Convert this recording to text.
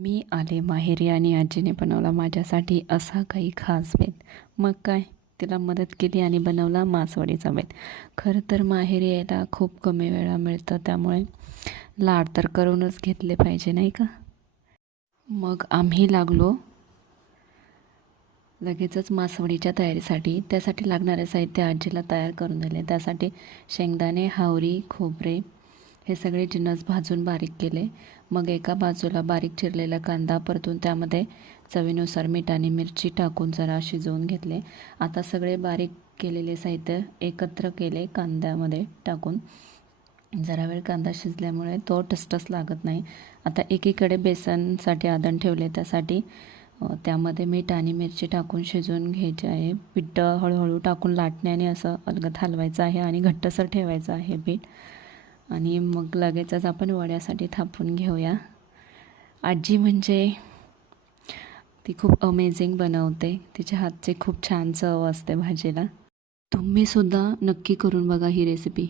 मी आले माहेरी आणि आजीने बनवला माझ्यासाठी असा काही खास बेत मग काय? तिला मदत केली आणि बनवला मासवडीचा बेत खरं तर माहेरी यायला खूप कमी वेळा मिळतं त्यामुळे लाड तर करूनच घेतले पाहिजे नाही का? मग आम्ही लागलो लगेचच मासवडीच्या तयारीसाठी. त्यासाठी लागणारे साहित्य आजीला तयार करून दिले. त्यासाठी शेंगदाणे हावरी खोबरे हे सगळे जिन्नस भाजून बारीक केले. मग एका बाजूला बारीक चिरलेला कांदा परतून त्यामध्ये चवीनुसार मीठ आणि मिरची टाकून जरा शिजवून घेतले. आता सगळे बारीक केलेले साहित्य एकत्र केले कांद्यामध्ये टाकून. जरा वेळ कांदा शिजल्यामुळे तो टसटस लागत नाही. आता एकीकडे बेसनसाठी आदण ठेवले. त्यासाठी त्यामध्ये मीठ आणि मिरची टाकून शिजवून घ्यायचे आहे. पीठ हळूहळू टाकून लाटण्याने असं अलगत हलवायचं आहे आणि घट्टसर ठेवायचं आहे पीठ. आणि मग लगेचच आपण वड्यासाठी थापून घेऊया. आजी म्हणजे ती खूप अमेझिंग बनवते. तिच्या हातचे खूप छान चव असते भाजीला. तुम्हीसुद्धा नक्की करून बघा ही रेसिपी